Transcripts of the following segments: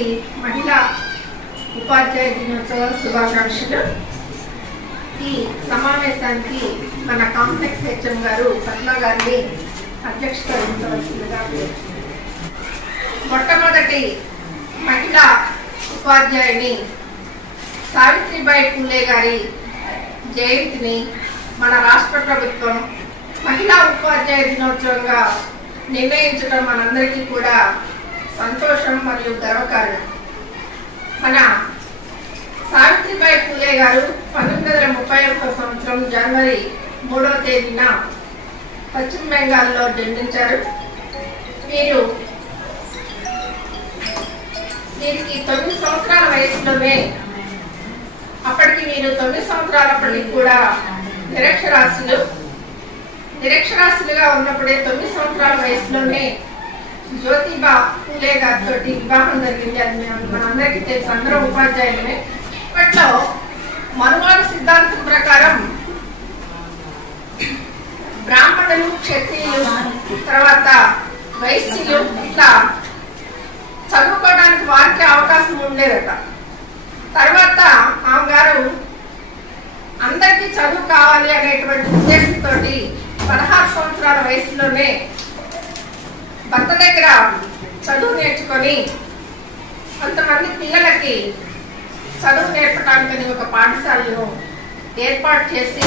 అందరికీ మహిళా ఉపాధ్యాయ దినోత్సవ శుభాకాంక్షలు. ఈ సమావేశానికి మన కాంప్లెక్స్ హెచ్ఎం గారు పద్మ గారిని అధ్యక్షత వహించవలసిందిగా. మొట్టమొదటి మహిళా ఉపాధ్యాయుని సావిత్రిబాయి పూలే గారి జయంతిని మన రాష్ట్ర ప్రభుత్వం మహిళా ఉపాధ్యాయ దినోత్సవంగా నిర్ణయించడం మనందరికీ కూడా సంతోషం మరియు గర్వకారణం. మన సావిత్రిబాయి పూలే గారు 1931 సంవత్సరం జనవరి 3వ తేదీన పశ్చిమ బెంగాల్లో జన్మించారు. వీరికి 9 సంవత్సరాల వయసులోనే, అప్పటికి వీరు 9 సంవత్సరాలప్పటికి కూడా నిరక్షరాస్యులుగా ఉన్నప్పుడే 9 సంవత్సరాల వయసులోనే జ్యోతిబా పూలే గారితో వివాహం జరిగింది. అది మనందరికీ తెలుసు, అందరం ఉపాధ్యాయులమే. అప్పట్లో మనువాద సిద్ధాంతం ప్రకారం బ్రాహ్మణులు, క్షత్రియులు, తర్వాత వైశ్యులు ఇట్లా చదువుకోవడానికి వారికి అవకాశం ఉండేదట. తర్వాత ఆమె గారు అందరికీ చదువు కావాలి అనేటువంటి ఉద్దేశంతో 16 సంవత్సరాల వయసులోనే భర్త దగ్గర చదువు నేర్చుకొని కొంతమంది పిల్లలకి చదువు నేర్పడానికి ఒక పాఠశాలను ఏర్పాటు చేసి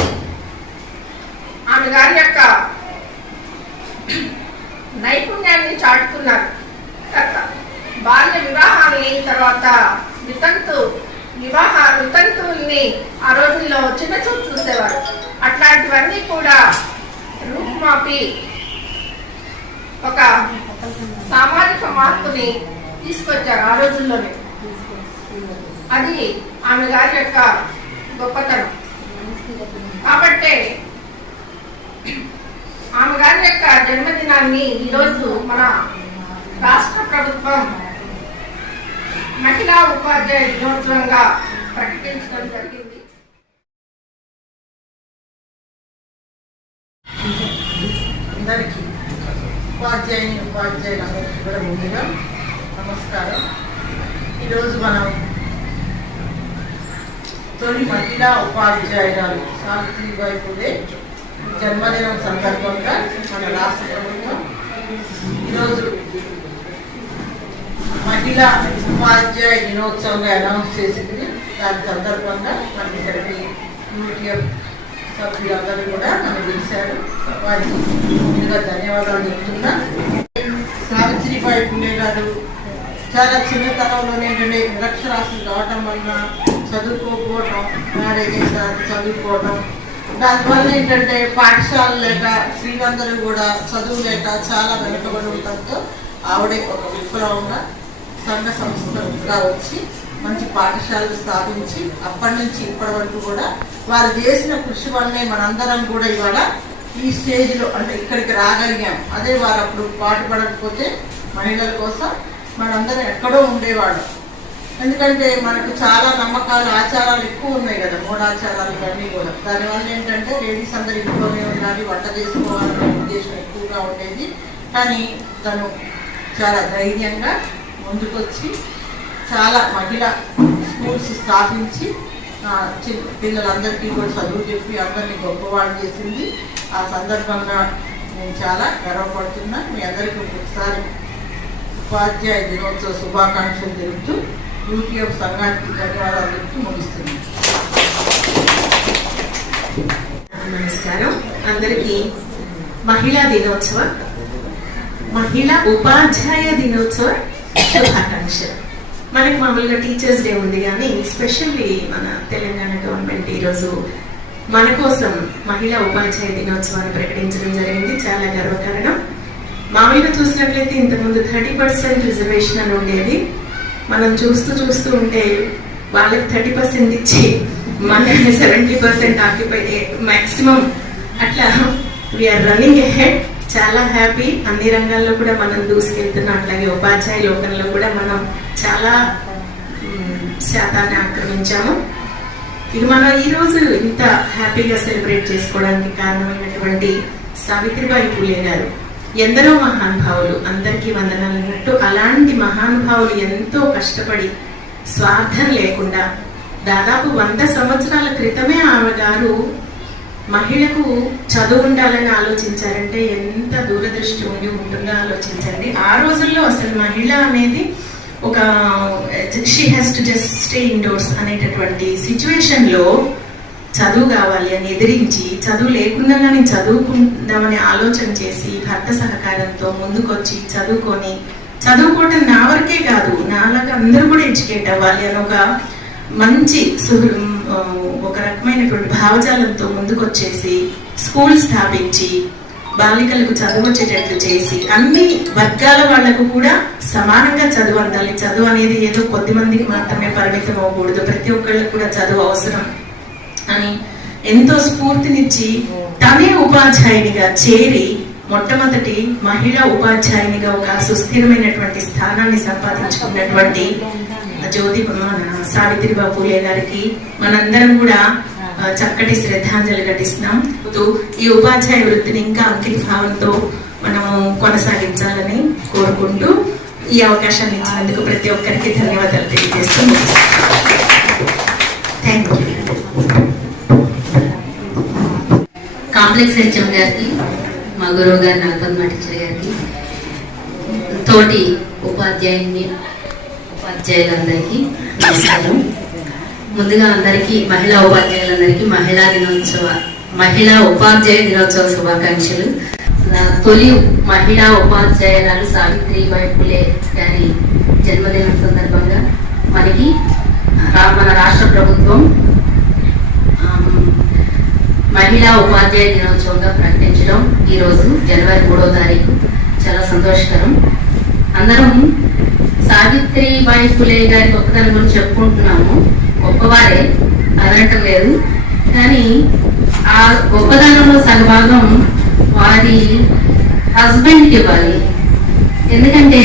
ఆమె గారి యొక్క నైపుణ్యాన్ని చాటుకున్నారు. బాల్య వివాహాన్ని, తర్వాత వితంతువుల్ని ఆ రోజుల్లో చిన్న చూపు చూసేవారు. అట్లాంటివన్నీ కూడా రూపుమాపి ఒక సామాజిక మార్పుని తీసుకొచ్చారు ఆ రోజుల్లోనే. అది ఆమె గారి యొక్క గొప్పతనం. కాబట్టి ఆమె గారి యొక్క జన్మదినాన్ని ఈరోజు మన రాష్ట్ర ప్రభుత్వం మహిళా ఉపాధ్యాయ దినోత్సవంగా ప్రకటించడం జరిగింది. అందరికీ ఉపాధ్యాయులందరికీ కూడా ముందుగా నమస్కారం. ఈరోజు మనం తొలి మహిళా ఉపాధ్యాయురాలు సావిత్రిబాయి పూలే జన్మదినం సందర్భంగా మన రాష్ట్ర ప్రభుత్వం ఈరోజు మహిళా ఉపాధ్యాయ దినోత్సవంగా అనౌన్స్ చేసింది. దాని సందర్భంగా మనకి ఇక్కడికి యూటీఎఫ్ సభ్యులందరూ కూడా మనం పిలిచారు. వారికి ముందుగా ధన్యవాదాలు చెప్తున్నా. సావిత్రిబాయి పూలే గారు చాలా చిన్నతనంలోనే నిరక్షరాస్యులు కావటం వలన చదువుకోకపోవటం, మ్యారేజ్ చదువుకోవటం, దానివల్ల ఏంటంటే పాఠశాల లేక స్త్రీలందరూ కూడా చదువు లేక చాలా వెనుకబడి ఉండటంతో ఆవిడే ఒక విప్లవంగా సంఘ సంస్థగా వచ్చి మంచి పాఠశాలలు స్థాపించి అప్పటి నుంచి ఇప్పటి వరకు కూడా వారు చేసిన కృషి వల్లనే మనందరం కూడా ఇవాళ ఈ స్టేజ్లో అంటే ఇక్కడికి రాగలిగాం. అదే వారు అప్పుడు పాటుపడకపోతే మహిళల కోసం మనందరం ఎక్కడో ఉండేవాళ్ళం. ఎందుకంటే మనకు చాలా నమ్మకాలు, ఆచారాలు ఎక్కువ ఉన్నాయి కదా, మూఢాచారాలు ఇవన్నీ కూడా. దానివల్ల ఏంటంటే లేడీస్ అందరు ఇంట్లోనే ఉండాలి, వంట చేసుకోవాలనే ఉద్దేశం ఎక్కువగా ఉండేది. కానీ తను చాలా ధైర్యంగా ముందుకొచ్చి చాలా మహిళా స్కూల్స్ స్థాపించి పిల్లలందరికీ కూడా చదువు చెప్పి అందరినీ గొప్పవాళ్ళు చేసింది. ఆ సందర్భంగా నేను చాలా గర్వపడుతున్నా. మీ అందరికీ ఒకసారి ఉపాధ్యాయ దినోత్సవ శుభాకాంక్షలు తెలుపుతూ యూటీఎఫ్ సంఘానికి ధన్యవాదాలు తెలుపుతూ ముగిస్తున్నాను. నమస్కారం అందరికీ. మహిళా ఉపాధ్యాయ దినోత్సవ శుభాకాంక్షలు. మనకి మామూలుగా టీచర్స్ డే ఉంది, కానీ స్పెషల్లీ మన తెలంగాణ గవర్నమెంట్ ఈరోజు మన కోసం మహిళా ఉపాధ్యాయ దినోత్సవాన్ని ప్రకటించడం జరిగింది. చాలా గర్వకారణం. మామూలుగా చూసినట్లయితే ఇంతకుముందు 30% రిజర్వేషన్ అని ఉండేది. మనం చూస్తూ ఉంటే వాళ్ళకి 30% ఇచ్చి మనకి 70% ఆక్యుపై మాక్సిమం అట్లా వీఆర్ రన్నింగ్ ఎహెడ్. చాలా హ్యాపీ. అన్ని రంగాల్లో కూడా మనం దూసుకెళ్తున్నాం. అట్లాగే ఉపాధ్యాయ లోకంలో కూడా మనం చాలా శాతాన్ని ఆక్రమించాము. ఇది మనం ఈరోజు ఇంత హ్యాపీగా సెలబ్రేట్ చేసుకోవడానికి కారణమైనటువంటి సావిత్రిబాయి పూలే గారు ఎందరో మహానుభావులు, అందరికీ వందనాలు అన్నట్టు అలాంటి మహానుభావులు మహానుభావులు ఎంతో కష్టపడి స్వార్థం లేకుండా దాదాపు 100 సంవత్సరాల క్రితమే ఆమె గారు మహిళకు చదువు ఉండాలని ఆలోచించారంటే ఎంత దూరదృష్టి ఉండి ఉంటుందో ఆలోచించండి. ఆ రోజుల్లో అసలు మహిళ అనేది ఒక she has to just stay indoors అనేటటువంటి సిచ్యువేషన్ లో చదువు కావాలి అని ఎదిరించి, చదువు లేకుండా కానీ చదువుకుందామని ఆలోచన చేసి భర్త సహకారంతో ముందుకొచ్చి చదువుకోవటం నా వరకే కాదు, నాలాగా అందరూ కూడా ఎడ్యుకేట్ అవ్వాలి అని ఒక మంచి ఒక రకమైనటువంటి భావజాలంతో ముందుకొచ్చేసి స్కూల్ స్థాపించి బాలికలకు చదువు వచ్చేటట్లు చేసి అన్ని వర్గాల వాళ్లకు కూడా సమానంగా చదువు అందాలి. చదువు అనేది ఏదో కొద్ది మందికి మాత్రమే పరిమితం అవ్వకూడదు, ప్రతి ఒక్కళ్ళకి కూడా చదువు అవసరం అని ఎంతో స్ఫూర్తినిచ్చి తనే ఉపాధ్యాయునిగా చేరి మొట్టమొదటి మహిళా ఉపాధ్యాయునిగా ఒక సుస్థిరమైనటువంటి స్థానాన్ని సంపాదించుకున్నటువంటి సావిత్రిబాయి పూలే గారికి మనందరం కూడా చక్కటి శ్రద్ధాంజలి ఘటిస్తున్నాం. ఈ ఉపాధ్యాయ వృత్తిని ఇంకా అంకిత భావంతో మనము కొనసాగించాలని కోరుకుంటూ ఈ అవకాశాన్ని ఇచ్చినందుకు ప్రతి ఒక్కరికి ధన్యవాదాలు తెలియజేస్తూ థ్యాంక్ యూ. కాంప్లెక్స్ హెచ్ఎం గారికి, మా గురువు గారు నాగపద్మ టీచర్ గారికి, తోటి ఉపాధ్యాయులందరికీ నమస్కారం. ముందుగా అందరికీ మహిళా ఉపాధ్యాయులందరికీ మహిళా ఉపాధ్యాయ దినోత్సవ శుభాకాంక్షలు. తొలి మహిళా ఉపాధ్యాయురాలు సావిత్రిబాయి పూలే గారి జన్మదినం సందర్భంగా మనకి మన రాష్ట్ర ప్రభుత్వం మహిళా ఉపాధ్యాయ దినోత్సవంగా ప్రకటించడం ఈరోజు జనవరి 3వ తారీఖు చాలా సంతోషకరం. అందరం సావిత్రిబాయి పూలే గారి గొప్పతనం గురించి చెప్పుకుంటున్నాము, గొప్పవారే అనటం లేదు, కానీ ఆ గొప్పతనంలో సగభాగం వారి హస్బెండ్కి ఇవ్వాలి. ఎందుకంటే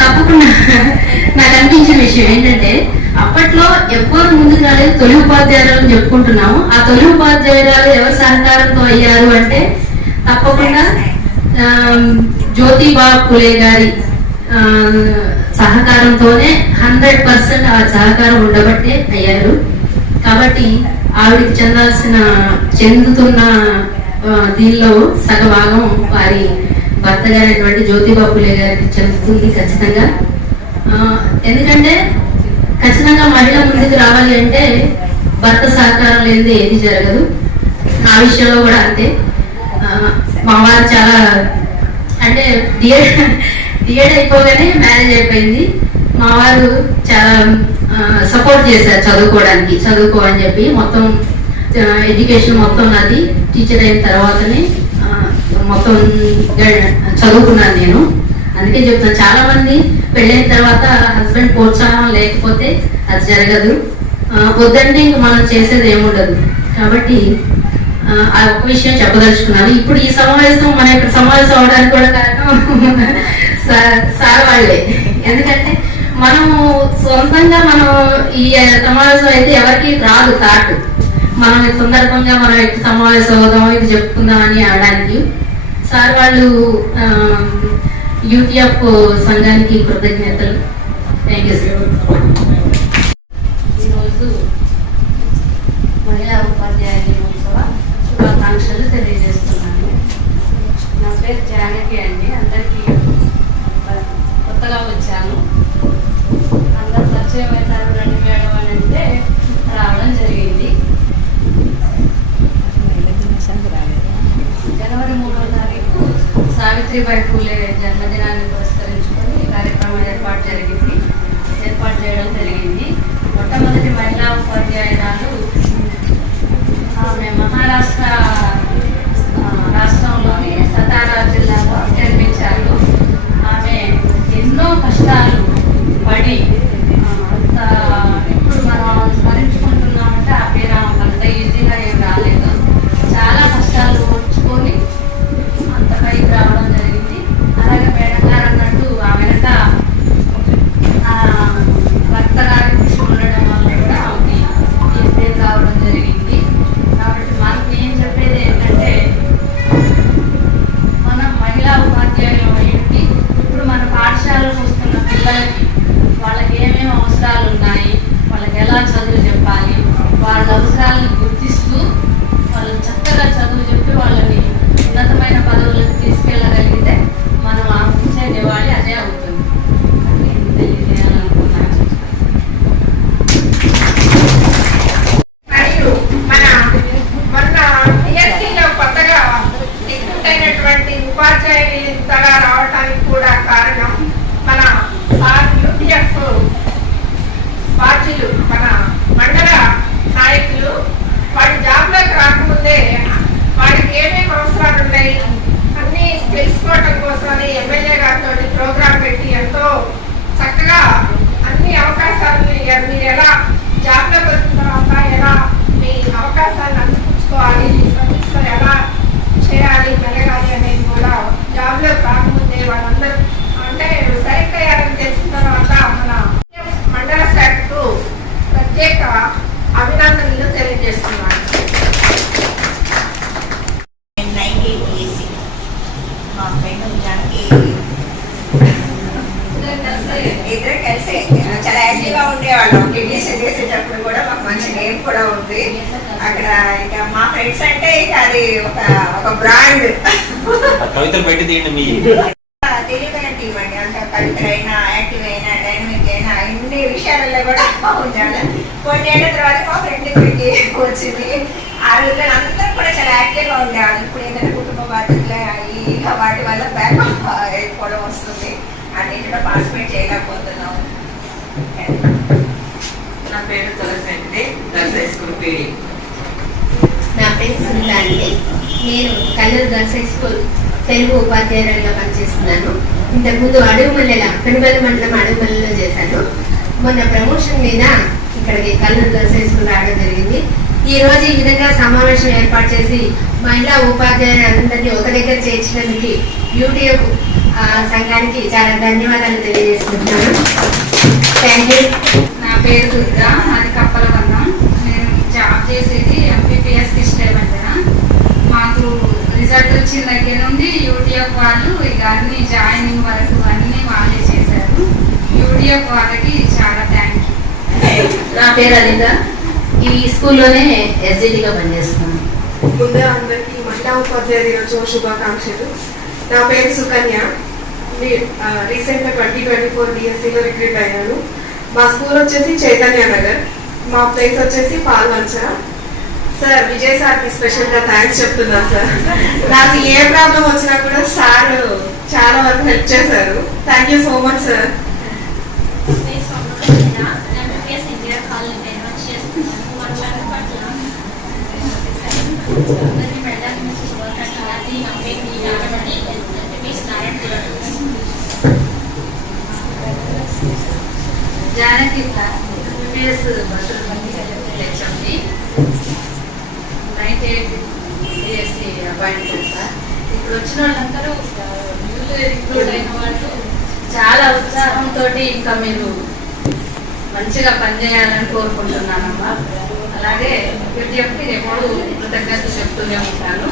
తప్పకుండా నాకు అనిపించిన విషయం ఏంటంటే అప్పట్లో ఎవ్వరు ముందుకు రాలేదు, తొలి ఉపాధ్యాయురాలు చెప్పుకుంటున్నాము. ఆ తొలి ఉపాధ్యాయురాలు ఎవరి సహకారంతో అయ్యారు అంటే తప్పకుండా జ్యోతిబా పూలే గారి సహకారంతోనే 100% ఆ సహకారం ఉండబట్టే అయ్యారు. కాబట్టి ఆవిడికి చెందుతున్న దీనిలో సగభాగం వారి భర్త గారైనటువంటి జ్యోతిబా పూలే గారికి చెందుతుంది ఖచ్చితంగా. ఎందుకంటే ఖచ్చితంగా మహిళ ముందుకు రావాలి అంటే భర్త సహకారం లేనిది ఏది జరగదు. నా విషయంలో కూడా అంతే. మా వారు చాలా అంటే డిఎడ్ అయిపోగానే మ్యారేజ్ అయిపోయింది. మా వారు చాలా సపోర్ట్ చేశారు చదువుకోవడానికి, చదువుకో అని చెప్పి. మొత్తం ఎడ్యుకేషన్ మొత్తం నాది టీచర్ అయిన తర్వాతనే మొత్తం చదువుకున్నాను నేను. అందుకే చెప్తాను, చాలా మంది పెళ్ళైన తర్వాత హస్బెండ్ ప్రోత్సాహం లేకపోతే అది జరగదు. వద్దంటే ఇంక మనం చేసేది ఏముండదు. కాబట్టి ఆ ఒక్క విషయం చెప్పదలుచుకున్నాను. ఇప్పుడు ఈ సమావేశం మన ఇక్కడ సమావేశం అవడానికి కూడా కారణం సార్ వాళ్ళే. ఎందుకంటే మనము సొంతంగా మనం ఈ సమావేశం అయితే ఎవరికి రాదు థాట్, మనం ఈ సందర్భంగా మనం ఇక్కడ సమావేశం అవుదాం, ఇది చెప్పుకుందాం అని అనడానికి సార్ వాళ్ళు యూటీఎఫ్ సంఘానికి కృతజ్ఞతలు. Thank you sir. ఈరోజు మహిళా ఉపాధ్యాయ దినోత్సవ శుభాకాంక్షలు తెలియజేస్తున్నాను. నా పేరు జానకి అండి. అందరికీ కొత్తగా వచ్చాను, అందరు పరిచయం అవుతారు రండి మేడం అని అంటే రావడం జరిగింది. జనవరి 3వ తారీఖు సావిత్రిబాయి పూలే జన్మదినాన్ని పురస్కరించుకొని ఈ కార్యక్రమం ఏర్పాటు చేయడం జరిగింది. ఉండేవాళ్ళం. కిడ్నీస్ చేసేటప్పుడు కూడా మాకు మంచి నేమ్ కూడా ఉంది అక్కడ. ఇక మా ఫ్రెండ్స్ అంటే ఇక అది ఒక బ్రాండ్. కవితలు బయట తీయండి మీ తెలియమైన టీం అండి. అంత కవితలు అయినా, యాక్టివ్ అయినా, డైనమిక్ అయినా అన్ని విషయాలలో కూడా బాగుండాలి. కొన్ని ఏళ్ళ తర్వాత మా ఫ్రెండ్ పెట్టి వచ్చింది. ఆ రోజుల్లో అందరూ కూడా చాలా యాక్టివ్గా ఉండేవాళ్ళు. ఇప్పుడు ఏంటంటే కుటుంబ బాధ్యతలు ఇక వాటి వల్ల బ్యాక్ అయిపోవడం వస్తుంది. అన్నింటిలో పార్టిసిపేట్ చేయలేకపోతున్నాము. నా పేరు తులసి అండి, గర్ల్స్ హై స్కూల్ పీడి. నా పేరు సునీత అండి. నేను Kalluru girls high school Telugu ఉపాధ్యాయురాలుగా పనిచేస్తున్నాను. ఇంతకుముందు అడుగుమల్లెల పెనుబల మండలం అడుగుమల్లలో చేశాను. మొన్న ప్రమోషన్ మీద ఇక్కడికి కల్లూరు గర్ల్స్ హై స్కూల్ రావడం జరిగింది. ఈ రోజు ఈ విధంగా సమావేశం ఏర్పాటు చేసి మహిళా ఉపాధ్యాయులందరినీ ఒక దగ్గర చేర్చినందుకు యూటీఎఫ్ సంఘానికి చాలా ధన్యవాదాలు తెలియజేసుకుంటున్నాను. Thank you. నా పేరు దుర్గా, అది కప్పలవరం. నేను జాబ్ చేసేది ఎంపీపీఎస్ కృష్ణమందిర. మాకు రిజల్ట్ వచ్చిన దగ్గర నుండి యూటీఎఫ్ వాళ్ళు ఇక అన్ని జాయినింగ్ వరకు అన్ని వాళ్ళే చేశారు. యూటీఎఫ్ వాళ్ళకి చాలా థ్యాంక్ యూ. నా పేరు అనిత, ఈ స్కూల్లోనే ఎస్జిటిగా పనిచేస్తున్నాను. ముందే అందరికీ మహిళా ఉపాధ్యాయ దినోత్సవ శుభాకాంక్షలు. నా పేరు సుకన్య. రీసెంట్గా 2024 డిఎస్సీలో రిక్రూట్ అయ్యాను. మా స్కూల్ వచ్చేసి చైతన్య నగర్, మా ప్లేస్ వచ్చేసి పాల్వంచ. సార్ విజయ్ సార్కి స్పెషల్గా థ్యాంక్స్ చెప్తున్నాను సార్. నాకు ఏ ప్రాబ్లం వచ్చినా కూడా సార్ చాలా వరకు హెల్ప్ చేశారు. Thank you so much sir. Janaki class MPPS bus HMD 98 DSC appointment sir. ఇప్పుడు వచ్చిన వాళ్ళందరూ న్యూగా రిక్రూట్ అయిన వాళ్ళు చాలా ఉత్సాహంతో ఇంకా మీరు మంచిగా పనిచేయాలని కోరుకుంటున్నానమ్మా. అలాగే యూటీఎఫ్కి ఎప్పుడు కృతజ్ఞతలు చెప్తూనే ఉంటాను.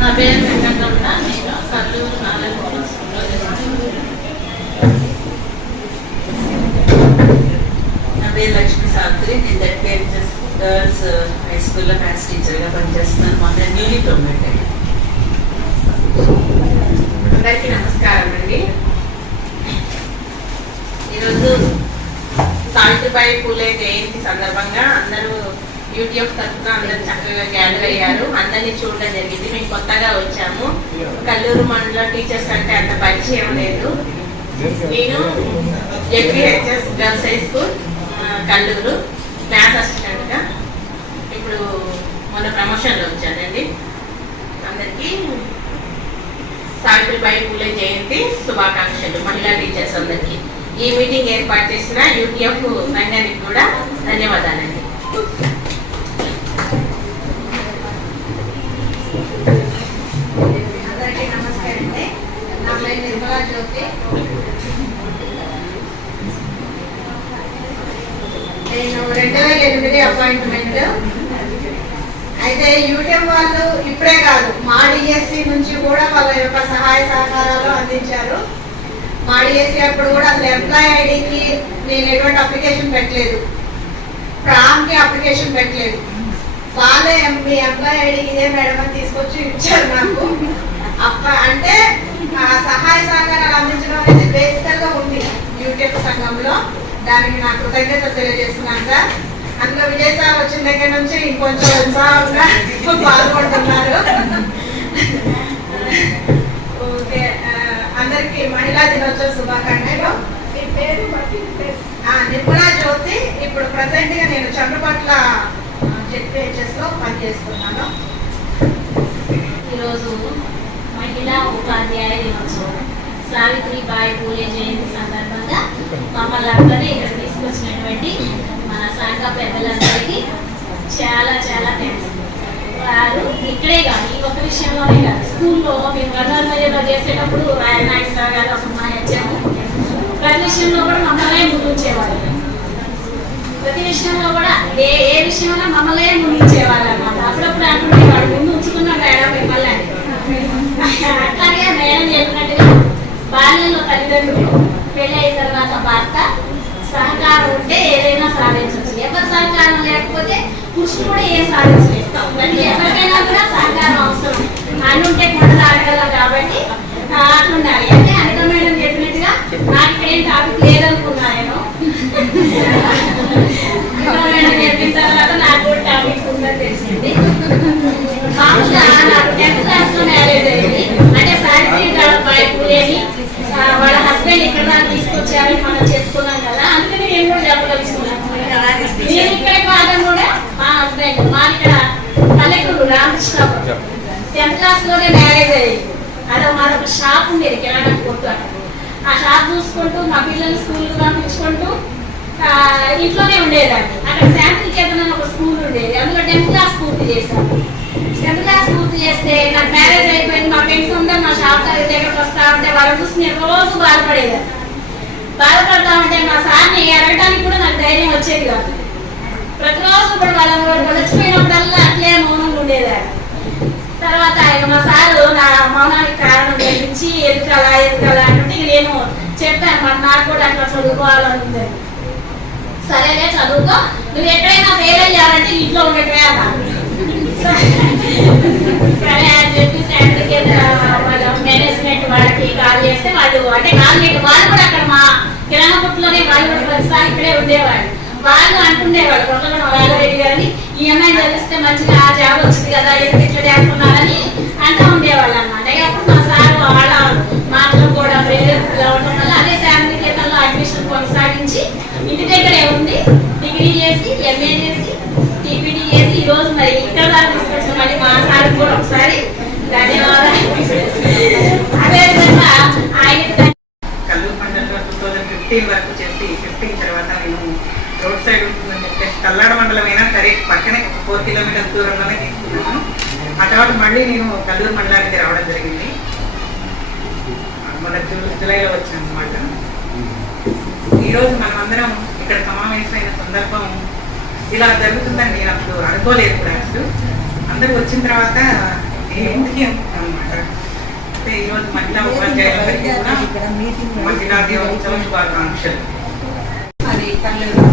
నా పేరు వెంకటరమణ, నేను కల్లూరు 4 నా పేరు లక్ష్మీ సావిత్రి, నేను జెడ్పీహెచ్ఎస్ గర్ల్స్ హై స్కూల్లో మ్యాథ్స్ టీచర్గా పనిచేస్తున్నాను. మా న్యూలీ ప్రమోటెడ్. అందరికీ నమస్కారం అండి. ఈరోజు సావిత్రిబాయి పూలే జయంతి సందర్భంగా అందరూ యూటీఎఫ్ తరఫున అందరూ చక్కగా గ్యాదర్ అయ్యారు. అందరినీ చూడడం జరిగింది. మేము కొత్తగా వచ్చాము. కల్లూరు మండల టీచర్స్ అంటే అంత పరిచయం లేదు. నేను ZPHS girls high school Kalluru class అసిస్టెంట్గా ఇప్పుడు మొన్న ప్రమోషన్లో వచ్చానండి. అందరికీ సావిత్రిబాయి పూలే జయంతి శుభాకాంక్షలు మహిళా టీచర్స్ అందరికీ. ఈ మీటింగ్ ఏర్పాటు చేసిన యూటీఎఫ్ సంఘానికి కూడా ధన్యవాదాలండి. అందరికీ నమస్కారం అండి. నా పేరు నిర్మలా జ్యోతి. నేను 2008 అపాయింట్మెంట్. అయితే యూటీఎఫ్ వాళ్ళు ఇప్పుడే కాదు, మా డిఎస్సి నుంచి కూడా వాళ్ళ యొక్క సహాయ సహకారాలు అందించారు. మా డిఎస్సి అప్పుడు కూడా అసలు ఎంప్లాయ్ ఐడికి నేను ఎటువంటి అప్లికేషన్ పెట్టలేదు, ప్రామ్కి అప్లికేషన్ పెట్టలేదు. వాళ్ళే మీ ఎంప్లాయ్ ఐడి ఇదే మేడం అని తీసుకొచ్చి ఇచ్చారు నాకు. అంటే ఆ సహాయ సహకారాలు అందించడం అనేది బేసికల్ గా ఉంది యూటీఎఫ్ సంఘంలో. దానికి నా కృతజ్ఞతలు తెలియజేస్తున్నాను సార్. అందులో విజయ్ సార్ వచ్చిన దగ్గర నుంచి ఇంకొంచెం ఉత్సాహంగా పాల్గొంటున్నారు. ఓకే, అందరికి మహిళా దినోత్సవ శుభాకాంక్షలు. నిర్మలా జ్యోతి. ఇప్పుడు ప్రజెంట్ గా నేను చంద్రపట్ల జెడ్పీహెచ్ఎస్ లో పనిచేస్తున్నాను. ఈరోజు మహిళా ఉపాధ్యాయ దినోత్సవం సావిత్రిబాయి పూలే జయంతి సందర్భంగా మమ్మల్ని అందరినీ ఇక్కడ తీసుకొచ్చినటువంటి మన సంఘ పెద్దలందరికీ చాలా చాలా థ్యాంక్స్. వారు ఇక్కడే కాదు, ఈ ఒక్క విషయంలోనే కాదు, స్కూల్లో మేము గణాలయంలో చేసేటప్పుడు నాగేశ్వరరావు గారు ఒక మా హెచ్ఎం ప్రతి విషయంలో కూడా మమ్మల్నే ముందుంచేవాళ్ళు. ప్రతి విషయంలో కూడా ఏ విషయంలో మమ్మల్నే ముందుంచేవాళ్ళు అన్నమాట. అప్పుడప్పుడు అంటుండే వాడు ముందు ఉంచుకున్న మేడం మిమ్మల్ని. అట్లాగే మేడం చెప్పినట్టుగా బాల్యంలో తల్లి ఇద్దరికి పెళ్ళి అయిన తర్వాత భర్త సహకారం ఉంటే ఏదైనా సాధించవచ్చు. ఎవరి సహకారం లేకపోతే పురుషుడు కూడా ఏం సాధించలేదు. ప్రతి ఎవరికైనా కూడా సహకారం అవసరం. అని ఉంటే కొండలు ఆడగలం కాబట్టి అట్లుండాలి. అంటే అనిత మేడం చెప్పినట్టుగా నాకు ఇక్కడ ఏం టాపిక్ లేదనుకున్నా నేను. మేడం చెప్పిన తర్వాత నాకు కూడా టాపిక్ ఉందని తెలిసింది. మామూలుగా నాకు 10th క్లాస్ లో మ్యారేజ్ అయింది. అంటే సావిత్రిబాయి పూలేని వాళ్ళ హస్బెండ్ ఇక్కడ దాకా తీసుకొచ్చారని మనం చెప్పుకున్నాం కదా, అందుకని నేను కూడా చెప్పదలుచుకున్నాను. నేను ఇక్కడ కాదని కూడా మా హస్బెండ్ మా ఇక్కడ పల్లెటూరు రామకృష్ణాపురం 10th క్లాస్ లోనే మ్యారేజ్ అయ్యింది. మాదొక షాప్ ఉండేది కిరాణా కొట్టు. ఆ షాప్ చూసుకుంటూ మా పిల్లల్ని స్కూల్కి పంపించుకుంటూ ఇంట్లోనే ఉండేదాన్ని. అక్కడ శాంతినికేతన్ అని ఒక స్కూల్ ఉండేది, అందులో 10th క్లాస్ పూర్తి చేశాను. 10th క్లాస్ పూర్తి చేస్తే నాకు మ్యారేజ్ అయిపోయింది. మా ఫ్రెండ్స్ అందరూ మా షాప్ దగ్గరకు వస్తా ఉంటే వాళ్ళని చూసి నేను రోజు బాధపడేదాన్ని. బాధపడతా ఉంటే మా సార్ని అడగడానికి కూడా నాకు ధైర్యం వచ్చేది కాదు. ప్రతిరోజు కూడా వాళ్ళని వచ్చిపోయినప్పుడల్లా అట్లే మౌనంగా ఉండేదాన్ని. తర్వాత మా సారు నా మౌనానికి కారణం గ్రహించి ఎదుకలా అంటే నేను చెప్పాను, మరి నాకు కూడా అట్లా చదువుకోవాలని ఉందని. సరేలే చదువుకో, నువ్వు ఎక్కడైనా ఫెయిల్ అయ్యావంటే ఇంట్లో ఉండటమే అన్నాను. సరే అని చెప్పి వాళ్ళ మేనేజ్మెంట్ వాళ్ళకి కాల్ చేస్తే వాళ్ళు అంటే వాళ్ళు కూడా అక్కడ మా కిరాణా కొట్టులోనే వాళ్ళు కూడా ప్రస్తుతానికి ఇక్కడే ఉండేవాళ్ళు. వాళ్ళు అంటుండేవాళ్ళు కొత్తగా రాఘరెడ్డి గారిని, ఈ అమ్మాయి చదివిస్తే మంచిగా జాబ్ వచ్చింది కదా, ఎందుకు ఇట్లా చేస్తున్నారని అంటూ ఉండేవాళ్ళు అన్నమాట. అప్పుడు మా సార్ వాళ్ళ మాటలు కూడా ప్రేరేపితులు అవడం వల్ల అదే శాంతినికేతన్లో అడ్మిషన్ కొనసాగించి ఇంటి దగ్గరే ఉంది. డిగ్రీ చేసి ఎంఏ చేసి టీపీడీ చేసి ఈ రోజు మరి ఇక్కడ దాకా తీసుకొచ్చిన మళ్ళీ మా సార్ కూడా ఒకసారి ధన్యవాదాలు. అదేవిధంగా ఆయనకి కల్లూరు మండలంలో 2015 వరకు చేసి 15 తర్వాత నేను రోడ్ సైడ్ ఉంటుందని చెప్పేసి కల్లాడ మండలం అయినా సరే పక్కనే 4 కిలోమీటర్ల దూరంలోనే తీసుకున్నాను. ఆ తర్వాత మళ్ళీ నేను కల్లూరు మండలానికి రావడం జరిగింది. మన జూలైలో వచ్చాను అనమాట. ఈరోజు మనమందరం ఇక్కడ సమావేశమైన సందర్భం ఇలా జరుగుతుందని నేను అప్పుడు అనుకోలేదు కూడా. అసలు అందరూ వచ్చిన తర్వాత ఏంటి అనమాట. అయితే ఈరోజు మహిళా ఉపాధ్యాయులందరికీ కూడా మహిళా దినోత్సవ శుభాకాంక్షలు. అది కల్లూరు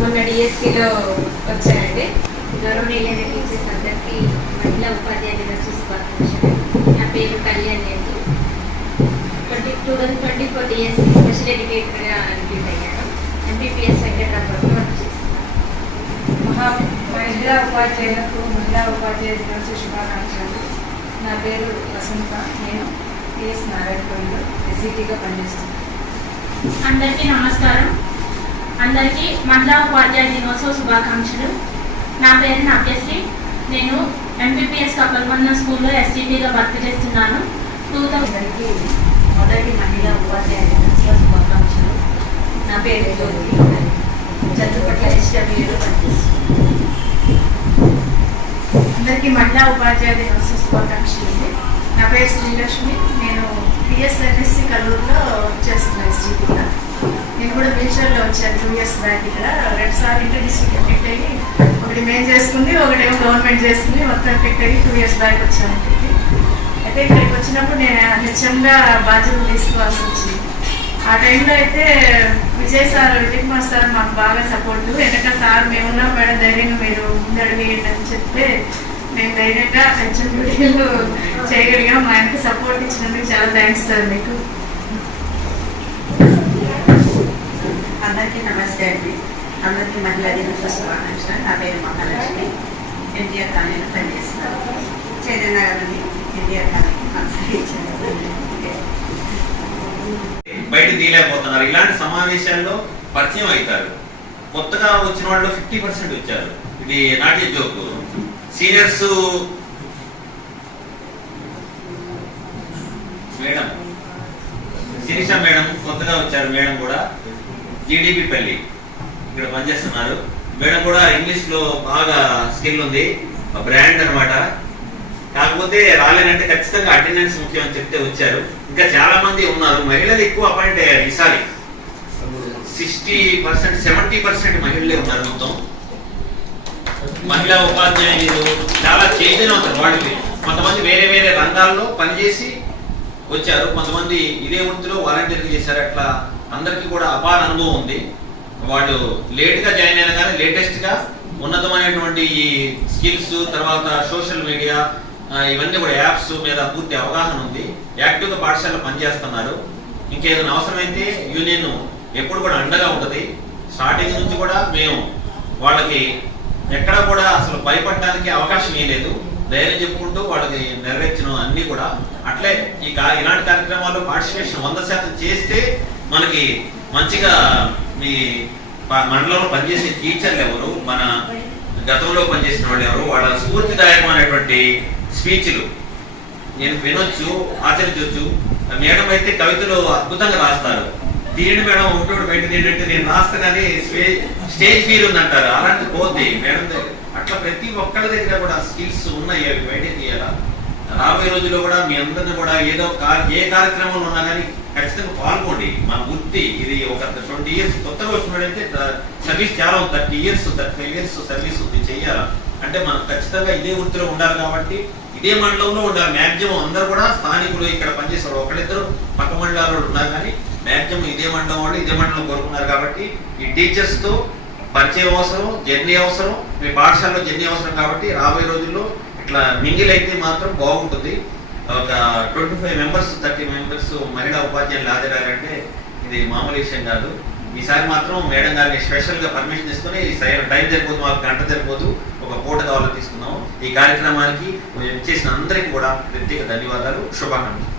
మొన్న డిఎస్సిలో వచ్చానండి. గౌరవనీయులైన టీచర్స్ అందరికీ మహిళా ఉపాధ్యాయ దినోత్సవ శుభాకాంక్షలు. నా పేరు కళ్యాణి అండి. 2024 డిఎస్సి స్పెషల్ ఎడ్యుకేటర్గా రిలీజ్ అయ్యాను. ఎంపీపీఎస్ వెంకటరామపురంలో వర్క్ చేస్తున్నాను. మహిళా ఉపాధ్యాయులకు మహిళా ఉపాధ్యాయ దినోత్సవ శుభాకాంక్షలు. నా పేరు వసంత. నేను టిఎస్ నారాయణపురంలో ఎస్సీటీగా పనిచేస్తున్నాను. అందరికీ నమస్కారం. అందరికీ మహిళా ఉపాధ్యాయ దినోత్సవ శుభాకాంక్షలు. నా పేరు నాట్యశ్రీ. నేను ఎంపీపీఎస్ కప్పలమన్న స్కూల్లో ఎస్టీటీగా వర్క్ చేస్తున్నాను. 2000 మొదటి మహిళా ఉపాధ్యాయ దినోత్సవ శుభాకాంక్షలు. నా పేరు జ్యోతి. చంద్రపట్ల ఎస్డబ్ల్యూలో పనిచేస్తున్నాను. అందరికీ మహిళా ఉపాధ్యాయ దినోత్సవ శుభాకాంక్షలు. నా పేరు శ్రీలక్ష్మి. నేను పిఎస్ఎన్ఎస్సి కల్లూరులో చేస్తున్నాను ఎస్టీటీగా. నేను కూడా వీల్చైర్లో వచ్చాను 2 years బ్యాక్. ఇక్కడ 2 సార్లు ఇంటర్ డిస్ట్రిక్ట్ ఎఫెక్ట్ అయ్యి, ఒకటి మేము చేసుకుంది, ఒకటేమో గవర్నమెంట్ చేస్తుంది. మొత్తం ఎఫెక్ట్ అయ్యి 2 years బ్యాక్ వచ్చాను. అయితే ఇక్కడికి వచ్చినప్పుడు నేను హెచ్ఎంగా బాధ్యతలు తీసుకోవాల్సి వచ్చింది. ఆ టైంలో అయితే విజయ్ కుమార్ సార్ మాకు బాగా సపోర్టు. వెనక సార్ మేమున్నాం మేడం, ధైర్యంగా మీరు ముందడుగేయండి అని చెప్తే మేము ధైర్యంగా హెచ్ఎం డ్యూటీలు చేయగలిగాం. మా ఆయనకి సపోర్ట్ ఇచ్చినందుకు చాలా థ్యాంక్స్ సార్ మీకు. అందరికీ నమస్తే అండి. అందరికీ మహిళా దినోత్సవ శుభాకాంక్షలు. నా పేరు మహాలక్ష్మి. ఎన్టీఆర్ కాలనీలో పనిచేస్తున్నాను. చైతన్య గారిని ఎన్టీఆర్ కాలనీ కొనసాగించాను. బయట తీయలేకపోతున్నారు. ఇలాంటి సమావేశాల్లో పరిచయం అవుతారు. కొత్తగా వచ్చిన వాళ్ళు 50% వచ్చారు. ఇది నాట్య జోకు. సీనియర్స్ మేడం శిరీష మేడం కొత్తగా వచ్చారు. మేడం కూడా జీడిపి పల్లి ఇక్కడ పనిచేస్తున్నారు. మేడం కూడా ఇంగ్లీష్ లో బాగా స్కిల్ ఉంది, బ్రాండ్ అనమాట. కాకపోతే రాలేనంటే ఖచ్చితంగా అటెండెన్స్ ముఖ్యం అని చెప్తే వచ్చారు. ఇంకా చాలా మంది ఉన్నారు. మహిళలు ఎక్కువ అపాయింట్ అయ్యారు ఈసారి. 60%, 70% మహిళలే ఉన్నారు మొత్తం. మహిళా ఉపాధ్యాయులు చాలా చైతన్యవంతులు. వాళ్ళకి కొంతమంది వేరే వేరే రంగాల్లో పనిచేసి వచ్చారు. కొంతమంది ఇదే వృత్తిలో వాలంటీర్లు చేశారు. అట్లా అందరికీ కూడా అపార అనుభవం ఉంది. వాళ్ళు లేట్గా జాయిన్ అయినా కానీ లేటెస్ట్గా ఉన్నతమైనటువంటి ఈ స్కిల్స్, తర్వాత సోషల్ మీడియా, ఇవన్నీ కూడా యాప్స్ మీద పూర్తి అవగాహన ఉంది. యాక్టివ్గా పాఠశాలలో పనిచేస్తున్నారు. ఇంకేదైనా అవసరమైతే యూనియన్ ఎప్పుడు కూడా అండగా ఉంటుంది. స్టార్టింగ్ నుంచి కూడా మేము వాళ్ళకి ఎక్కడ కూడా అసలు భయపడడానికి అవకాశం ఇవ్వలేదు. ధైర్యం చెప్పుకుంటూ వాళ్ళకి నెరవేర్చిన అన్ని కూడా అట్లే ఇలాంటి కార్యక్రమాల్లో పార్టిసిపేషన్ 100% చేస్తే మనకి మంచిగా మీ మండలంలో పనిచేసే టీచర్లు ఎవరు, మన గతంలో పనిచేసిన వాళ్ళు ఎవరు, వాళ్ళ స్ఫూర్తిదాయకమైనటువంటి స్పీచ్లు నేను వినొచ్చు, ఆచరించవచ్చు. మేడం అయితే కవితలు అద్భుతంగా రాస్తారు. తీయండి మేడం ఒకటి బయట ఏంటంటే నేను రాస్తా కానీ స్టేజ్ ఫీల్ ఉందంటారు. అలాంటి పోతే మేడం దగ్గర అట్లా ప్రతి ఒక్కరి దగ్గర కూడా స్కిల్స్ ఉన్నాయి, అవి బయట తీయాలా. రాబోయే రోజుల్లో కూడా మీ అందరిని కూడా ఏదో ఏ కార్యక్రమంలో ఉన్నా కానీ ఖచ్చితంగా పాల్గొండి. మన వృత్తి ఇది ఒక 20 years కొత్తగా వచ్చినట్టయితే సర్వీస్ చాలా 30 years 35 years సర్వీస్ ఉంది చెయ్యాలా అంటే మనం ఖచ్చితంగా ఇదే వృత్తిలో ఉండాలి. కాబట్టి ఇదే మండలంలో ఉండాలి. మ్యాక్సిమం అందరూ కూడా స్థానికులు ఇక్కడ పనిచేస్తారు. ఒకరిద్దరు పక్క మండలాల్లో ఉన్నారు కానీ మ్యాక్సిమం ఇదే మండలం వాళ్ళు ఇదే మండలం కోరుకున్నారు. కాబట్టి ఈ టీచర్స్తో పరిచయం అవసరం, జర్నీ అవసరం, మీ పాఠశాలలో జర్నీ అవసరం. కాబట్టి రాబోయే రోజుల్లో ఇట్లా మింగిల్ అయితే మాత్రం బాగుంటుంది. ఒక 25 members 30 members మహిళా ఉపాధ్యాయులు హాజరయ్యారంటే ఇది మామూలు విషయం కాదు. ఈసారి మాత్రం మేడం గారిని స్పెషల్గా పర్మిషన్ తీసుకుని టైం సరిపోదు, మాకు గంట సరిపోదు, ఒక పూట కావాలో తీసుకున్నాము. ఈ కార్యక్రమానికి చేసిన అందరికీ కూడా ప్రత్యేక ధన్యవాదాలు, శుభాకాంక్షలు.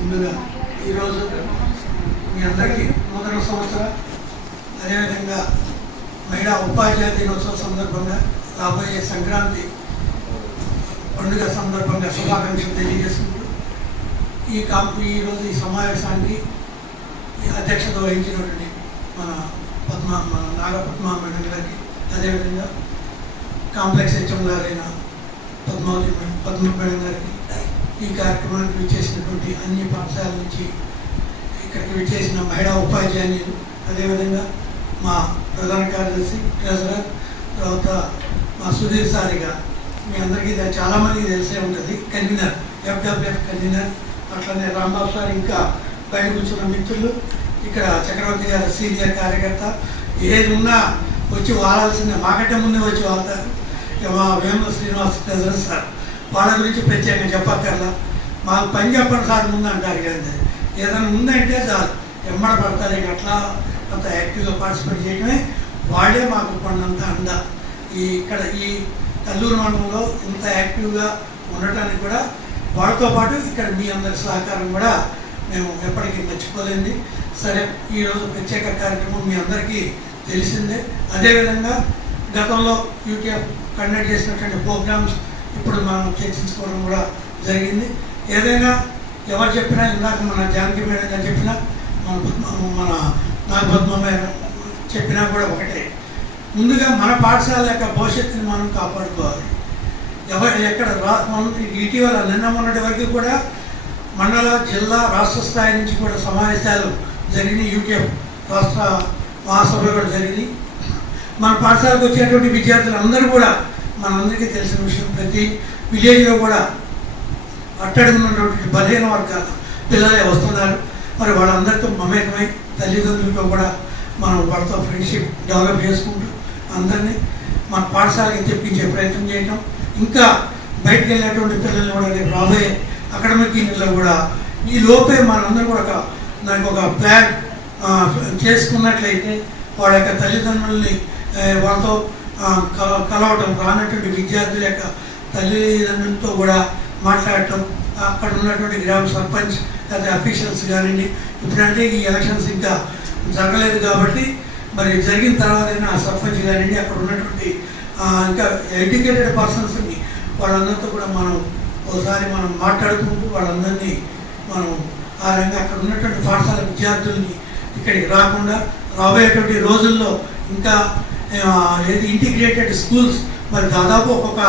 ముందుగా ఈరోజు మీ అందరికీ నూతన సంవత్సర, అదేవిధంగా మహిళా ఉపాధ్యాయ దినోత్సవ సందర్భంగా రాబోయే సంక్రాంతి పండుగ సందర్భంగా శుభాకాంక్షలు తెలియజేసుకుంటూ ఈరోజు ఈ సమావేశానికి అధ్యక్షత వహించినటువంటి మన నాగపద్మ మేడం గారికి, అదేవిధంగా కాంప్లెక్స్ హెచ్ఎం గారైన పద్మ మేడం గారికి, ఈ కార్యక్రమానికి విచ్చేసినటువంటి అన్ని పాఠశాలల నుంచి ఇక్కడికి విచ్చేసిన మహిళా ఉపాధ్యాయులు, అదేవిధంగా మా ప్రధాన కార్యదర్శి, ట్రెజరర్, తర్వాత మా సుధీర్ సారిగా మీ అందరికీ చాలామందికి తెలిసే ఉంటుంది, కన్వీనర్, FWF కన్వీనర్, అట్లనే రాంబాబు సార్, ఇంకా బయట కూర్చున్న మిత్రులు, ఇక్కడ చక్రవర్తి గారు సీనియర్ కార్యకర్త, ఏది ఉన్నా వచ్చి వాడాల్సిందే, మాకంటే ముందే వచ్చి వాళ్తారు. మా వేముల శ్రీనివాస్ ట్రెజరర్ సార్, వాళ్ళ గురించి ప్రత్యేకంగా చెప్పక్కర్లా. మాకు పని చెప్పండి సార్ ముందు అంటారు కదా, ఏదైనా ఉందంటే చాలు ఎమ్మడ పడతారు. ఇక అట్లా అంత యాక్టివ్గా పార్టిసిపేట్ చేయడమే వాళ్ళే మాకు కొండంత అండ. ఇక్కడ ఈ కల్లూరు మండలంలో ఇంత యాక్టివ్గా ఉండటానికి కూడా వాళ్ళతో పాటు ఇక్కడ మీ అందరి సహకారం కూడా మేము ఎప్పటికీ మర్చిపోలేంది. సరే, ఈరోజు ప్రత్యేక కార్యక్రమం మీ అందరికీ తెలిసిందే. అదేవిధంగా గతంలో యూటీఎఫ్ కండక్ట్ చేసినటువంటి ప్రోగ్రామ్స్ ఇప్పుడు మనం చర్చించుకోవడం కూడా జరిగింది. ఏదైనా ఎవరు చెప్పినా, ఇందాక మన జానకి మేడం గారు చెప్పినా, మన నాగపద్మ మేడం చెప్పినా కూడా ఒకటే, ముందుగా మన పాఠశాల యొక్క భవిష్యత్తుని మనం కాపాడుకోవాలి. ఎక్కడ ఇటీవల నిన్న మొన్నటి వరకు కూడా మండల, జిల్లా, రాష్ట్ర స్థాయి నుంచి కూడా సమావేశాలు జరిగినాయి. యూటీఎఫ్ రాష్ట్ర మహాసభలు కూడా జరిగినాయి. మన పాఠశాలకు వచ్చేటువంటి విద్యార్థులందరూ కూడా మనందరికీ తెలిసిన విషయం, ప్రతి విలేజ్లో కూడా అట్టడుగున్నటువంటి బలహీన వర్గాల పిల్లలే వస్తున్నారు. మరి వాళ్ళందరితో మమేకమై తల్లిదండ్రులతో కూడా మనం వాళ్ళతో ఫ్రెండ్షిప్ డెవలప్ చేసుకుంటూ అందరినీ మన పాఠశాలకి తెప్పించే ప్రయత్నం చేయటం, ఇంకా బయటకు వెళ్ళినటువంటి పిల్లల్ని కూడా రేపు రాబోయే అకాడమిక్ ఇయర్లో కూడా ఈ లోపే మనందరూ కూడా నాకు ఒక ప్లాన్ చేసుకున్నట్లయితే వాళ్ళ యొక్క తల్లిదండ్రుల్ని వాళ్ళతో కలవటం, రానటువంటి విద్యార్థుల యొక్క తల్లిదండ్రులతో కూడా మాట్లాడటం, అక్కడ ఉన్నటువంటి గ్రామ సర్పంచ్ లేదా అఫీషియల్స్ కానివ్వండి, ఇప్పుడంటే ఈ ఎలక్షన్స్ ఇంకా జరగలేదు కాబట్టి మరి జరిగిన తర్వాతైనా ఆ సర్పంచ్ కానివ్వండి, అక్కడ ఉన్నటువంటి ఇంకా ఎడ్యుకేటెడ్ పర్సన్స్ని వాళ్ళందరితో కూడా మనం ఒకసారి మనం మాట్లాడుకుంటూ వాళ్ళందరినీ మనం ఆ రంగా అక్కడ ఉన్నటువంటి పాఠశాల విద్యార్థుల్ని ఇక్కడికి రాకుండా రాబోయేటువంటి రోజుల్లో ఇంకా ఏది ఇంటిగ్రేటెడ్ స్కూల్స్, మరి దాదాపు ఒక్కొక్క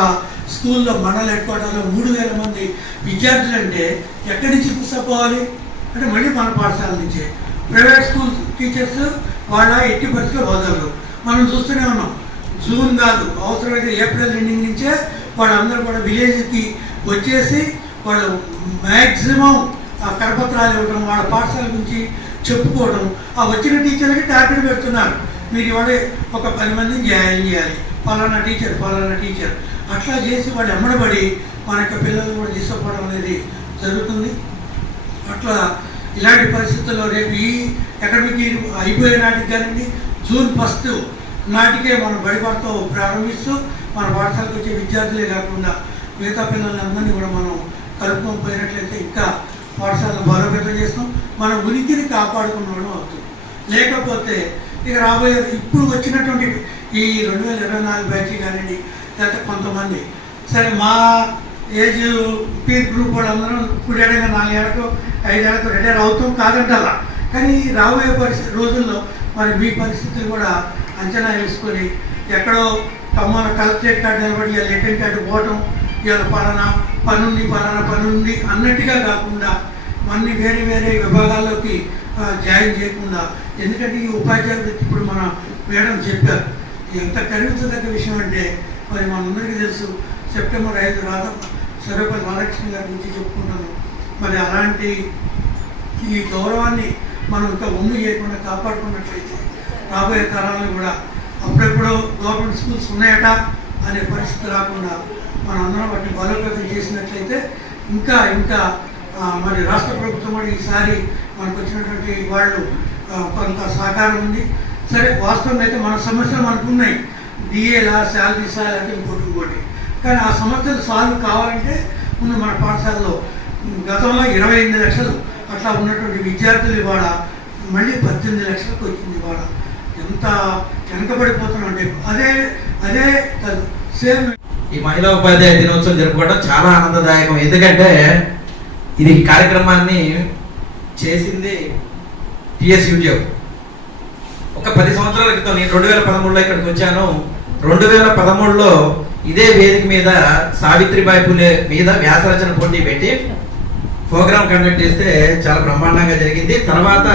స్కూల్లో మండల హెడ్ క్వార్టర్లో 3000 మంది విద్యార్థులు అంటే ఎక్కడి నుంచి తీసుకుపోవాలి అంటే మళ్ళీ మన పాఠశాల నుంచే. ప్రైవేట్ స్కూల్ టీచర్స్ వాళ్ళ 80% వదలరు. మనం చూస్తూనే ఉన్నాం, జూన్ కాదు, అవసరమైతే ఏప్రిల్ ఎండింగ్ నుంచే వాళ్ళందరూ కూడా విలేజ్కి వచ్చేసి వాళ్ళు మ్యాక్సిమం ఆ కరపత్రాలు ఇవ్వడం, వాళ్ళ పాఠశాల గురించి చెప్పుకోవడం. ఆ వచ్చిన టీచర్లకి టార్గెట్ పెడుతున్నారు, మీరు ఇవాళ ఒక 10 మందిని జాయిన్ చేయాలి, పలానా టీచర్ అట్లా చేసి వాళ్ళు ఎమ్మడబడి మన యొక్క పిల్లలు కూడా తీసుకుపోవడం అనేది జరుగుతుంది. అట్లా ఇలాంటి పరిస్థితుల్లో రేపు ఈ అకాడమిక్ ఇయర్ అయిపోయే నాటికి కానివ్వండి, జూన్ 1 నాటికే మనం బడిపాటతో ప్రారంభిస్తూ మన పాఠశాలకు వచ్చే విద్యార్థులే కాకుండా మిగతా పిల్లలందరినీ కూడా మనం కలుపుకొని పోయినట్లయితే ఇంకా పాఠశాలను బలోపేతం చేస్తాం, మన ఉనికిని కాపాడుకున్నడం అవుతుంది. లేకపోతే ఇక రాబోయే ఇప్పుడు వచ్చినటువంటి ఈ 2024 బ్యాచ్ కానివ్వండి, లేకపోతే కొంతమంది సరే మా ఏజ్ పీర్ గ్రూప్ వాళ్ళందరూ ఇప్పుడు 4 ఏళ్ళకు 5 ఏళ్ళకు రిటైర్ అవుతాం కాదంటారా, కానీ రాబోయే రోజుల్లో మరి మీ పరిస్థితులు కూడా అంచనా వేసుకొని ఎక్కడో మన కలెక్టరేట్ కార్డు నిలబడి ఇవాళ ఏటీఎం కార్డు పోవటం, ఇవాళ పలానా పని ఉంది అన్నట్టుగా కాకుండా మన్ని వేరే విభాగాల్లోకి జాయిన్ చేయకుండా, ఎందుకంటే ఈ ఉపాధ్యాయులు ఇప్పుడు మన మేడం చెప్పారు ఎంత కనిపించదగ్గ విషయం అంటే మరి మనందరికీ తెలుసు సెప్టెంబర్ 5 సర్వేపల్లి రాధాకృష్ణ గారి గురించి చెప్పుకుంటాను. మరి అలాంటి ఈ గౌరవాన్ని మనం ఇంకా ఒమ్ము చేయకుండా కాపాడుకున్నట్లయితే రాబోయే తరాలను కూడా అప్పుడెప్పుడో గవర్నమెంట్ స్కూల్స్ ఉన్నాయట అనే పరిస్థితి రాకుండా మనందరం వాటిని బలోపేతం చేసినట్లయితే ఇంకా మరి రాష్ట్ర ప్రభుత్వం కూడా ఈసారి మనకు వచ్చినటువంటి వాళ్ళు కొంత సహకారం ఉంది. సరే వాస్తవంగా అయితే మన సమస్యలు మనకు ఉన్నాయి, డిఏలా శాలరీసా అంటే ఇంకోటి, కానీ ఆ సమస్యలు సాల్వ్ కావాలంటే ముందు మన పాఠశాలలో గతంలో 28 లక్షలు అట్లా ఉన్నటువంటి విద్యార్థులు ఇవాళ మళ్ళీ 18 లక్షలకు వచ్చింది. ఇవాళ ఎంత వెనకబడిపోతున్నాం అంటే అదే సేమ్. ఈ మహిళా ఉపాధ్యాయ దినోత్సవం జరుపుకోవడం చాలా ఆనందదాయకం. ఎందుకంటే ఇది కార్యక్రమాన్ని చేసింది టీఎస్యూటీఎఫ్. ఒక 10 సంవత్సరాల క్రితం నేను 2013లో ఇక్కడికి వచ్చాను. 2013లో ఇదే వేదిక మీద సావిత్రిబాయి పూలే మీద వ్యాసరచన పోటీ పెట్టి ప్రోగ్రామ్ కండక్ట్ చేస్తే చాలా బ్రహ్మాండంగా జరిగింది. తర్వాత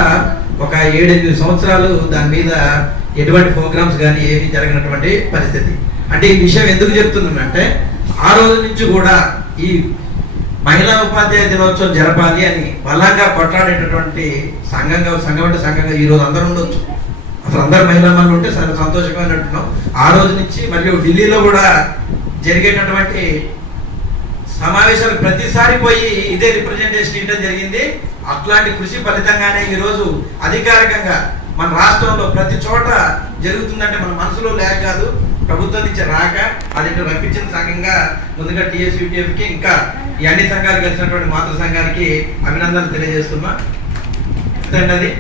ఒక 7-8 సంవత్సరాలు దాని మీద ఎటువంటి ప్రోగ్రామ్స్ కానీ ఏమీ జరగనటువంటి పరిస్థితి. అంటే ఈ విషయం ఎందుకు చెప్తున్నానంటే ఆ రోజు నుంచి కూడా ఈ మహిళా ఉపాధ్యాయ దినోత్సవం జరపాలి అని బలంగా కొట్లాడేటటువంటి సంఘంగా ఈ రోజు అందరూ ఉండొచ్చు. అసలు అందరు మహిళా మనులు ఉంటే చాలా సంతోషంగా అంటున్నాం. ఆ రోజు నుంచి మరియు ఢిల్లీలో కూడా జరిగేటటువంటి సమావేశాలు ప్రతిసారి పోయి ఇదే రిప్రజెంటేషన్ ఇవ్వడం జరిగింది. అట్లాంటి కృషి ఫలితంగానే ఈరోజు అధికారికంగా మన రాష్ట్రంలో ప్రతి చోట జరుగుతుందంటే మన మనసులో లేక కాదు, ప్రభుత్వం నుంచి రాక అది రప్పించిన సంఘంగా ముందుగా టీఎస్యూటీఎఫ్కి ఇంకా ఈ అన్ని సంఘాలు కలిసినటువంటి మాతృ సంఘానికి అభినందనలు తెలియజేస్తున్నా. అది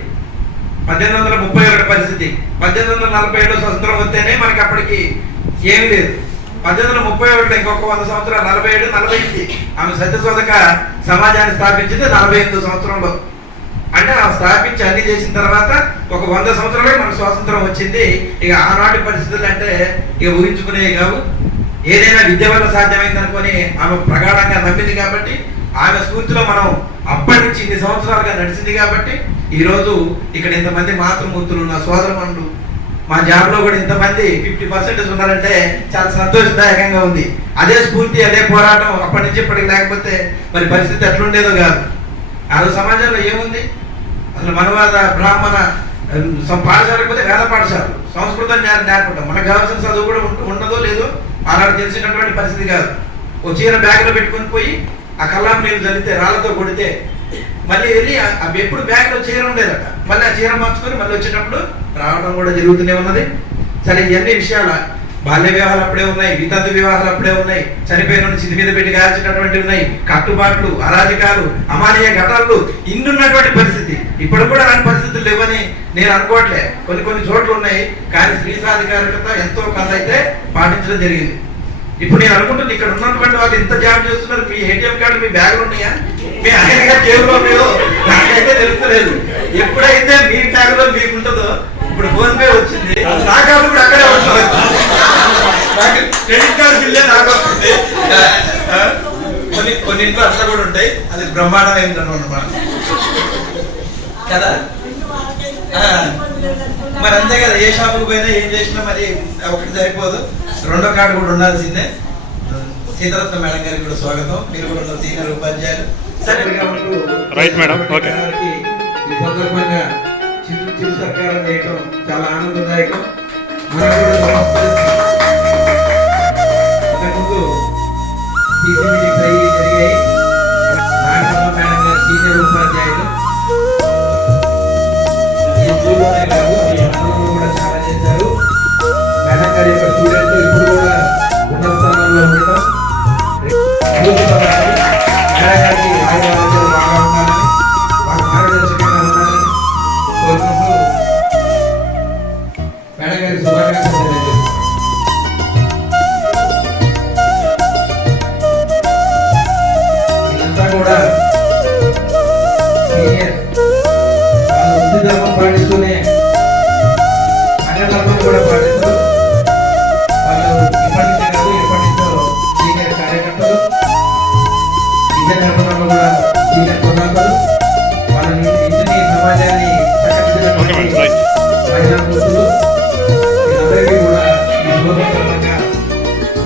1831 పరిస్థితి. 1847 స్వతంత్రం వస్తేనే మనకి అప్పటికి ఏమీ లేదు. 1831 ఇంకొక 100 సంవత్సరాలు 47, 48 ఆమె సత్యశోధక సమాజాన్ని స్థాపించింది 48 సంవత్సరంలో. అంటే ఆ స్థాపించి అన్ని చేసిన తర్వాత ఒక 100 సంవత్సరాలే మనకు స్వాతంత్రం వచ్చింది. ఇక ఆనాటి పరిస్థితులు అంటే ఇక ఊహించుకునేవి కావు. ఏదైనా విద్య వల్ల సాధ్యమైంది అనుకొని ఆమె ప్రగాఢంగా నమ్మింది కాబట్టి ఆమె స్ఫూర్తిలో మనం అప్పటి నుంచి ఇన్ని సంవత్సరాలుగా నడిచింది కాబట్టి ఈరోజు ఇక్కడ ఇంతమంది మాతృమూర్తులు నా సోదరమణులు మా జాబ్లో కూడా ఇంతమంది 50% ఉన్నారంటే చాలా సంతోషదాయకంగా ఉంది. అదే స్ఫూర్తి అదే పోరాటం అప్పటి నుంచి ఇప్పటికి లేకపోతే మరి పరిస్థితి ఎట్లుండేదో కాదు. ఆ సమాజంలో ఏముంది అసలు మనవాద బ్రాహ్మణ పాఠశాలకు పోతే వేద పాఠశాలలు సంస్కృతం నేర్పడం మనకు కావాల్సిన చదువు కూడా ఉండదో లేదో ఆనాడు తెలిసినటువంటి పరిస్థితి కాదు. ఓ చీర బ్యాగ్లో పెట్టుకొని పోయి ఆ కల్లాం నీళ్ళు చదివితే రాళ్లతో కొడితే మళ్ళీ వెళ్ళి అవి ఎప్పుడు బ్యాగ్లో చీర ఉండేదట, మళ్ళీ ఆ చీర మార్చుకొని మళ్ళీ వచ్చేటప్పుడు రావడం కూడా జరుగుతూనే ఉన్నది. సరే ఇవన్నీ విషయాల బాల్య వివాహాలు అప్పుడే ఉన్నాయి, వితంతు వివాహాలు అప్పుడే ఉన్నాయి, చనిపోయిన చితి మీద పెట్టి కాల్చినటువంటి ఉన్నాయి, కట్టుబాట్లు, అరాజకాలు, అమానీయ ఘటాలు ఇన్నున్నటువంటి పరిస్థితి. ఇప్పుడు కూడా అలాంటి పరిస్థితులు లేవని నేను అనుకోవట్లే. కొన్ని చోట్ల ఉన్నాయి, కానీ స్త్రీ సాధికారికత ఎంతో కొంత అయితే పాటించడం జరిగింది. ఇప్పుడు నేను అనుకుంటున్నాను ఇక్కడ ఉన్నటువంటి వాళ్ళు ఇంత జాబ్ చేస్తున్నారు, మీ ఏటీఎం కార్డు మీ బ్యాగులు ఉన్నాయా, మీ ఆయన జేబులో ఉన్నాయో నాకైతే తెలుస్తలేదు. ఎప్పుడైతే మీ బ్యాగులో మీకు ఉంటుందో, ఇప్పుడు ఫోన్ పే వచ్చింది నా కార్డు కూడా అక్కడే వస్తుంది, నాకు క్రెడిట్ కార్డు బిల్లే నాకు వస్తుంది. కొన్ని ఇంట్లో అట్లా కూడా ఉంటాయి, అది బ్రహ్మాండం అయింది అనమాట కదా. మరి అంతే కదా, ఏ షాపుకు పోయినా ఏం చేసినా మరి ఒకటి సరిపోదు, రెండో కార్డు కూడా ఉండాల్సిందే. సీతారత్న మేడం గారికి కూడా స్వాగతం. మీరు కూడా సీనియర్ ఉపాధ్యాయులు. Right madam, okay. ఈ సందర్భంగా చిరు సర్కారం చేయటం చాలా ఆనందదాయకం. మనకు కూడా అంతకుముందు పీసీ మీటింగ్స్ అయ్యి జరిగాయి. నాగపద్మ మేడం గారు సీనియర్ ఉపాధ్యాయులు. ఈ స్కూల్లోనే కాదు, ఈ మండలంలో కూడా చాలా చేశారు. మేడం గారి యొక్క స్టూడెంట్ ఇప్పుడు కూడా ఉన్నత స్థానంలో ఉండటం. మేడం గారికి ఆయుర్వేదాలు బాగా ఉండాలని, వాళ్ళ మార్గదర్శకంగా ఉండాలని కోరుకుంటూ మేడం గారికి శుభాకాంక్షలు తెలియజేస్తున్నాను. వీళ్ళంతా కూడా సీనియర్, వాళ్ళ వృత్తి ధర్మం పాటిస్తూనే సంఘధర్మం కూడా పాటిస్తూ వాళ్ళు ఇప్పటి నుంచి కాదు ఎప్పటి నుంచో సీనియర్ కార్యకర్తలు, విద్యా ధర్మంలో కూడా సీనియర్ కొన్నాళ్ళు. వాళ్ళ ఇంటిని సమాజాన్ని చక్కదిద్దినటువంటి మహిళా మూర్తులు. వీళ్ళందరికీ కూడా ఈ శుభాకాంక్షలుగా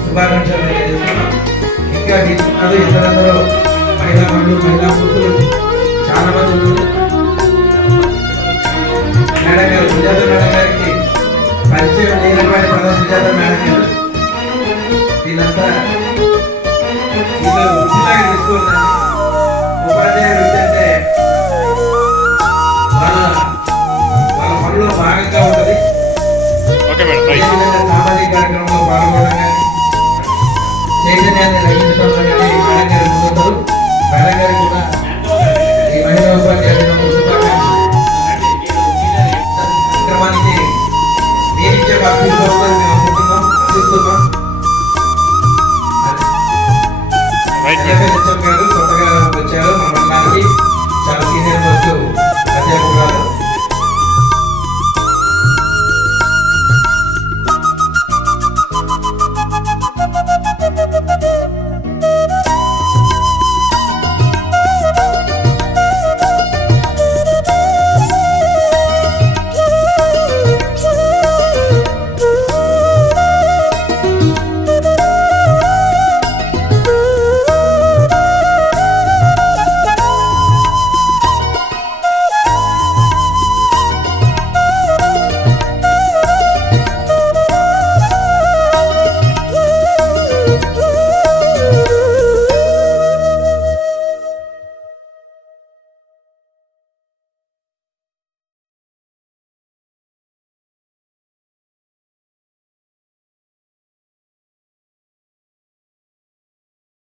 శుభాకాంక్షలు తెలియజేస్తున్నాం. ఇంకా తీసుకున్నారు ఇతరులందరూ మహిళా మండలు, మహిళా మూర్తులు చాలా మంది ఉన్నారు. మేడం గారు, సుజాత మేడం గారికి పరిచయం లేనటువంటి పదం సుజాత మేడం గారు. వీళ్ళంతా వీళ్ళు వృత్తిలాగా తీసుకుంటారు. ఉపాధ్యాయ వృత్తి అంటే వాళ్ళ పనిలో భాగంగా ఉంటుంది. సామాజిక కార్యక్రమంలో పాల్గొనడం కానీ, చైతన్యాన్ని రక్షించడంలో కానీ మేడం గారు ముందుంటారు. మేడం గారికి కూడా ఈ మహిళా ఉపాధ్యాయులు శుభాకాంక్షలు. కార్యక్రమానికి నేనిచ్చే బాధ్యత వస్తుందని మేము అనుకుంటున్నాం, ఆశిస్తున్నాం. గారు కొత్తగా వచ్చారు మన మండలానికి, చాలా సీనియర్ మోస్ట్ అధ్యాపకురాలు.